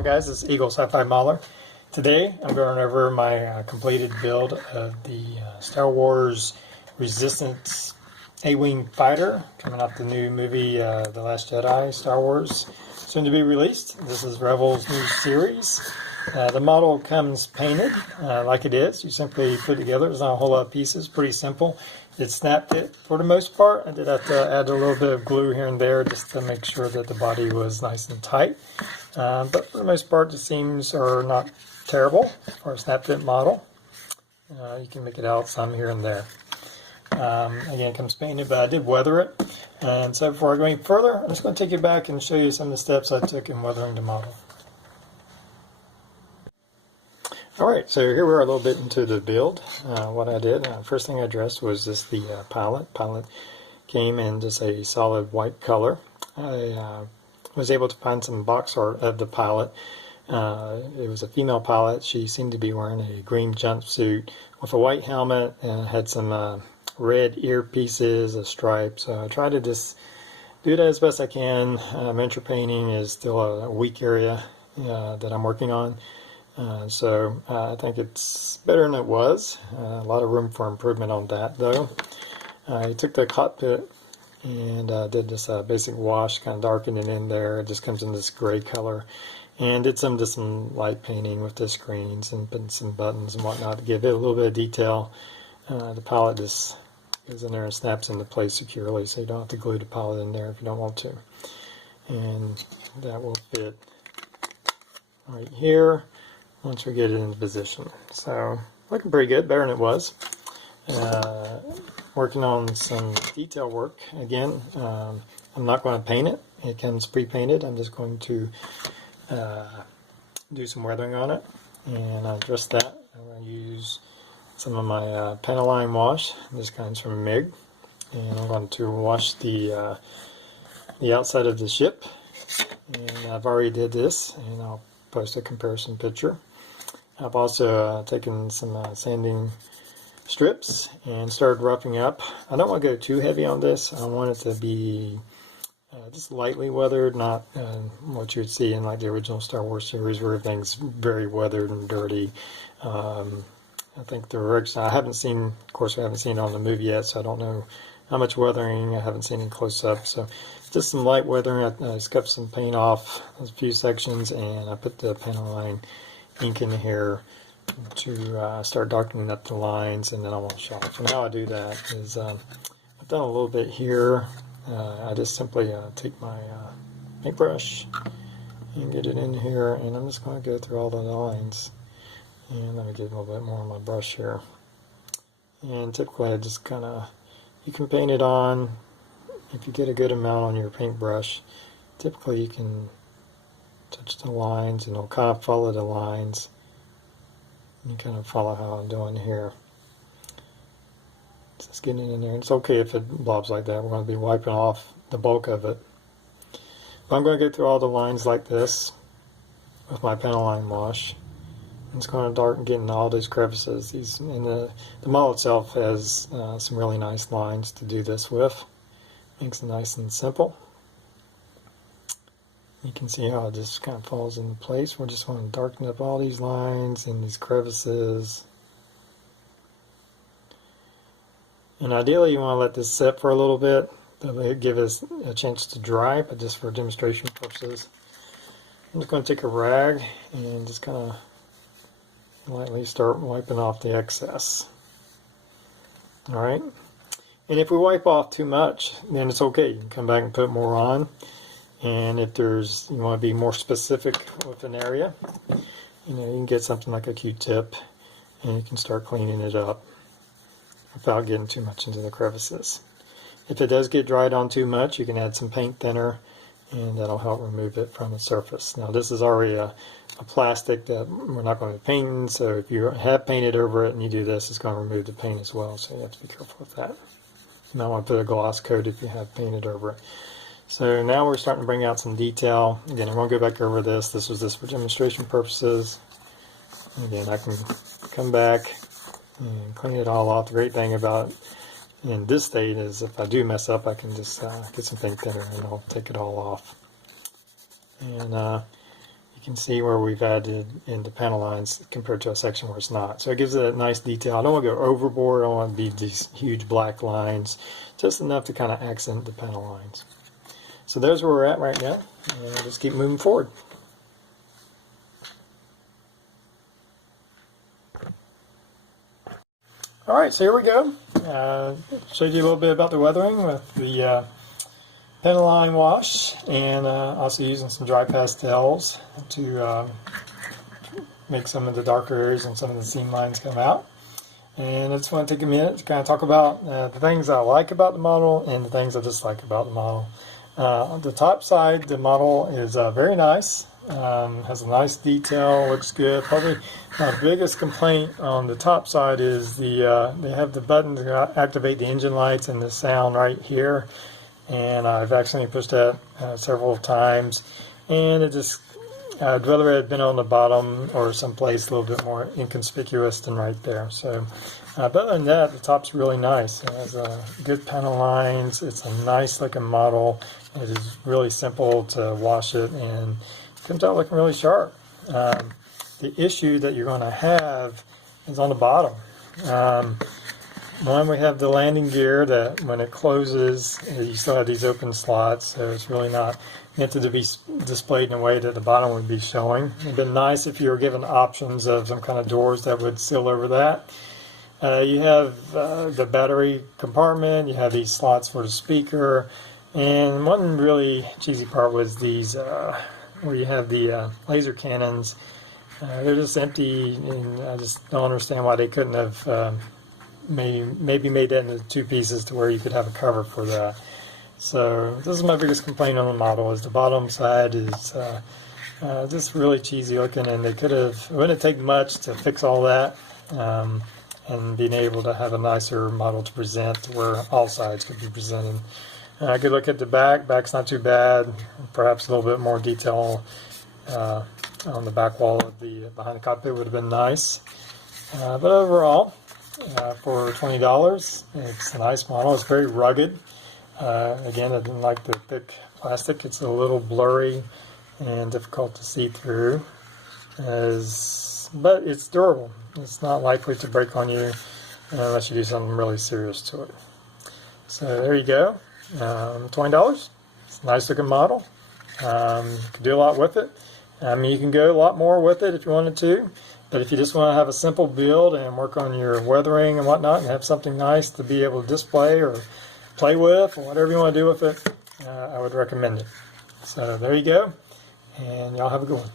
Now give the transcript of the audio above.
Welcome guys, this is Eagle Sci-Fi Mauler. Today I'm going over my completed build of the Star Wars Resistance A-WING fighter, coming out the new movie The Last Jedi, Star Wars, soon to be released. This is Revell's new series. The model comes painted like it is. You simply put it together. There's not a whole lot of pieces, pretty simple. It snap fit for the most part. I did have to add a little bit of glue here and there just to make sure that the body was nice and tight. But for the most part, the seams are not terrible for a snap fit model. You can make it out some here and there. Again, it comes painted, but I did weather it. And so before I go any further, I'm just going to take you back and show you some of the steps I took in weathering the model. Alright, so here we're a little bit into the build. What I did, first thing I addressed was just the palette. Palette came in just a solid white color. I was able to find some box art of the palette. It was a female palette. She seemed to be wearing a green jumpsuit with a white helmet and had some red earpieces, a stripe. So I tried to just do that as best I can. Miniature painting is still a weak area that I'm working on. So I think it's better than it was. A lot of room for improvement on that though. I took the cockpit and did this basic wash, kind of darkened it in there. It just comes in this gray color. And did some light painting with the screens and put some buttons and whatnot to give it a little bit of detail. The palette just goes in there and snaps into place securely, so you don't have to glue the palette in there if you don't want to. And that will fit right here once we get it into position. So looking pretty good, better than it was. Working on some detail work again. I'm not going to paint it. It comes pre-painted. I'm just going to do some weathering on it, and just that I'm going to use some of my Panaline wash. This comes from MIG, and I'm going to wash the outside of the ship. And I've already did this, and I'll post a comparison picture. I've also taken some sanding strips and started roughing up. I don't want to go too heavy on this. I want it to be just lightly weathered, not what you would see in like the original Star Wars series where everything's very weathered and dirty. I think the original, I haven't seen, of course I haven't seen it on the movie yet, so I don't know how much weathering. I haven't seen it close up, so just some light weathering. I scuffed some paint off a few sections, and I put the Panaline ink in here to start darkening up the lines, and then I wash off. And how I do that is I've done a little bit here. I just simply take my paintbrush and get it in here, and I'm just going to go through all the lines. And let me get a little bit more on my brush here. And typically I just kind of, you can paint it on, if you get a good amount on your paintbrush, typically you can touch the lines and it'll kind of follow the lines. You kind of follow how I'm doing here. Just getting it in there. It's okay if it blobs like that. We're going to be wiping off the bulk of it. But I'm going to go through all the lines like this with my Panaline wash. It's going to darken, getting all these crevices. And the model itself has some really nice lines to do this with. Makes it nice and simple. You can see how it just kind of falls into place. We're just going to darken up all these lines and these crevices. And ideally you want to let this sit for a little bit. That'll give us a chance to dry, but just for demonstration purposes. I'm just going to take a rag and just kind of lightly start wiping off the excess. Alright? And if we wipe off too much, then it's okay. You can come back and put more on. And if you want to be more specific with an area, you can get something like a Q-tip and you can start cleaning it up without getting too much into the crevices. If it does get dried on too much, you can add some paint thinner and that'll help remove it from the surface. Now this is already a plastic that we're not going to paint in, so if you have painted over it and you do this, it's going to remove the paint as well, so you have to be careful with that. You might want to put a gloss coat if you have painted over it. So now we're starting to bring out some detail. Again, I won't go back over this. This was just for demonstration purposes. Again, I can come back and clean it all off. The great thing about in this state is if I do mess up, I can just get some paint thinner and I'll take it all off. And you can see where we've added into panel lines compared to a section where it's not. So it gives it a nice detail. I don't want to go overboard. I don't want to be these huge black lines, just enough to kind of accent the panel lines. So there's where we're at right now, and we'll just keep moving forward. Alright, so here we go. Showed you a little bit about the weathering with the panel line wash, and also using some dry pastels to make some of the darker areas and some of the seam lines come out. And I just want to take a minute to kind of talk about the things I like about the model and the things I dislike about the model. On the top side, the model is very nice. Has a nice detail, looks good. Probably my biggest complaint on the top side is they have the button to activate the engine lights and the sound right here, and I've accidentally pushed that several times, and it just I'd rather it had been on the bottom or someplace a little bit more inconspicuous than right there. So but other than that, the top's really nice. It has good panel lines. It's a nice looking model. It is really simple to wash it, and comes out looking really sharp. The issue that you're going to have is on the bottom. One, we have the landing gear that when it closes, you still have these open slots, so it's really not meant to be displayed in a way that the bottom would be showing. It would have been nice if you were given options of some kind of doors that would seal over that. You have the battery compartment, you have these slots for the speaker, and one really cheesy part was these where you have the laser cannons. They're just empty, and I just don't understand why they couldn't have maybe made that into two pieces to where you could have a cover for that. So this is my biggest complaint on the model, is the bottom side is just really cheesy looking, and they could have, it wouldn't take much to fix all that, and being able to have a nicer model to present to where all sides could be presented. I could look at the back. Back's not too bad. Perhaps a little bit more detail on the back wall of the behind the cockpit would have been nice. But overall, for $20, it's a nice model. It's very rugged. Again, I didn't like the thick plastic. It's a little blurry and difficult to see through. But it's durable. It's not likely to break on you unless you do something really serious to it. So there you go. $20. It's a nice looking model. You can do a lot with it. I mean, you can go a lot more with it if you wanted to, but if you just want to have a simple build and work on your weathering and whatnot and have something nice to be able to display or play with or whatever you want to do with it, I would recommend it. So there you go, and y'all have a good one.